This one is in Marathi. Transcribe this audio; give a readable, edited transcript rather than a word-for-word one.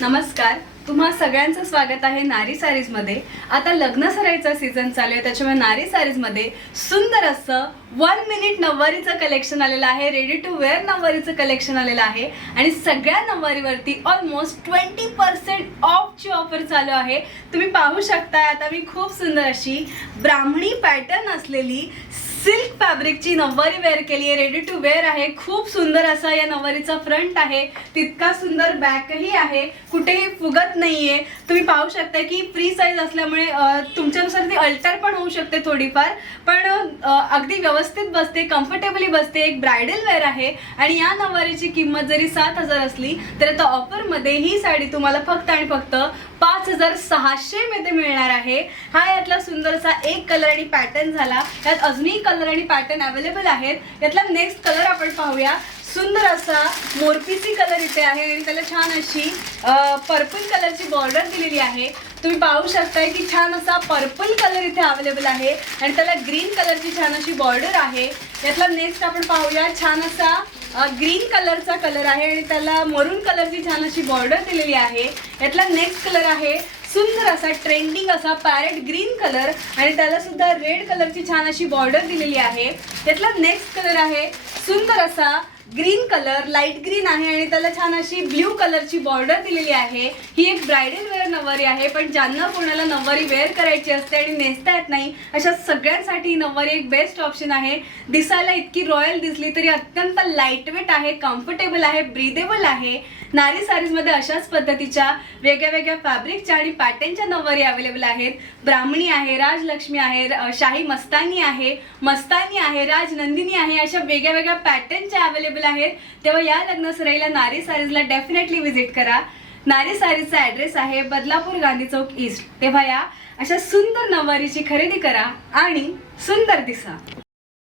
नमस्कार, तुम्हा सगळ्यांचं स्वागत आहे नारी सारीज मध्ये। आता लग्न सराईचा सीझन चालू आहे, त्याच्यामुळे नारी सारीज मध्ये सुंदर असं 1 मिनिट नववारीचं कलेक्शन आलेलं आहे। रेडी टू वेअर नववारीचं कलेक्शन आलेलं आहे आणि सगळ्या नववारीवरती ऑलमोस्ट 20% ऑफची ऑफर चालू आहे। तुम्ही पाहू शकता, आता मी खूप सुंदर अशी ब्राह्मणी पॅटर्न असलेली सिल्क फॅब्रिकची नववारी वेअर केली आहे। रेडी टू वेअर आहे, खूप सुंदर असा या नववारीचा फ्रंट आहे, तितका सुंदर बॅकही आहे, कुठेही फुगत नाहीये। तुम्ही पाहू शकता की फ्री साईज असल्यामुळे तुमच्यानुसार ती अल्टर पण होऊ शकते थोडीफार, पण अगदी व्यवस्थित बसते, कम्फर्टेबली बसते, एक ब्रायडल वेअर आहे। आणि या नववारीची किंमत जरी 7,000 असली तर आता ऑफरमध्ये ही साडी तुम्हाला फक्त आणि फक्त 5,600 मध्ये मिळणार आहे। हा यातला सुंदरसा एक कलर आणि पॅटर्न झाला, यात अजूनही कलर आणि पॅटर्न अवेलेबल आहेत। यातला नेक्स्ट कलर आपण पाहूया। सुंदर असा मोरपीसी कलर इथे आहे आणि त्याला छान अशी पर्पल कलरची बॉर्डर दिलेली आहे। तुम्ही पाहू शकता की छान असा पर्पल कलर इथे अवेलेबल आहे आणि त्याला ग्रीन कलरची छान अशी बॉर्डर आहे। यातला नेक्स्ट आपण पाहूया, छान असा ग्रीन कलरचा कलर आहे आणि त्याला मरून कलरची छान अशी बॉर्डर दिलेली आहे। यातला नेक्स्ट कलर आहे सुंदर असा ट्रेंडिंग असा पॅरेट ग्रीन कलर आणि त्याला सुद्धा रेड कलरची छान अशी बॉर्डर दिलेली आहे। यातला नेक्स्ट कलर आहे सुंदर असा ग्रीन कलर, लाईट ग्रीन आहे आणि त्याला छान अशी ब्ल्यू कलरची बॉर्डर दिलेली आहे। ही एक ब्रायडल वेअर नववारी आहे, पण ज्यांना कोणाला नववारी वेअर करायची असते आणि नेसता येत नाही अशा सगळ्यांसाठी नववारी एक बेस्ट ऑप्शन आहे। दिसायला इतकी रॉयल दिसली तरी अत्यंत लाईटवेट आहे, कम्फर्टेबल आहे, ब्रीदेबल आहे। नारी सारीज मध्ये अशाच पद्धतीच्या वेगळ्या वेगळ्या फॅब्रिकच्या आणि पॅटर्नच्या नववारी अवेलेबल आहेत। ब्राह्मणी आहे, राजलक्ष्मी आहे, शाही मस्तानी आहे, राजनंदिनी आहे, अशा वेगळ्या वेगळ्या पॅटर्नच्या अवेलेबल आहेत। तेव्हा या लग्न सराईला नारी सारीजला डेफिनेटली विजिट करा। नारी सारीजचा ॲड्रेस आहे बदलापूर गांधी चौक ईस्ट। तेव्हा या अशा सुंदर नववारीची खरेदी करा आणि सुंदर दिसा।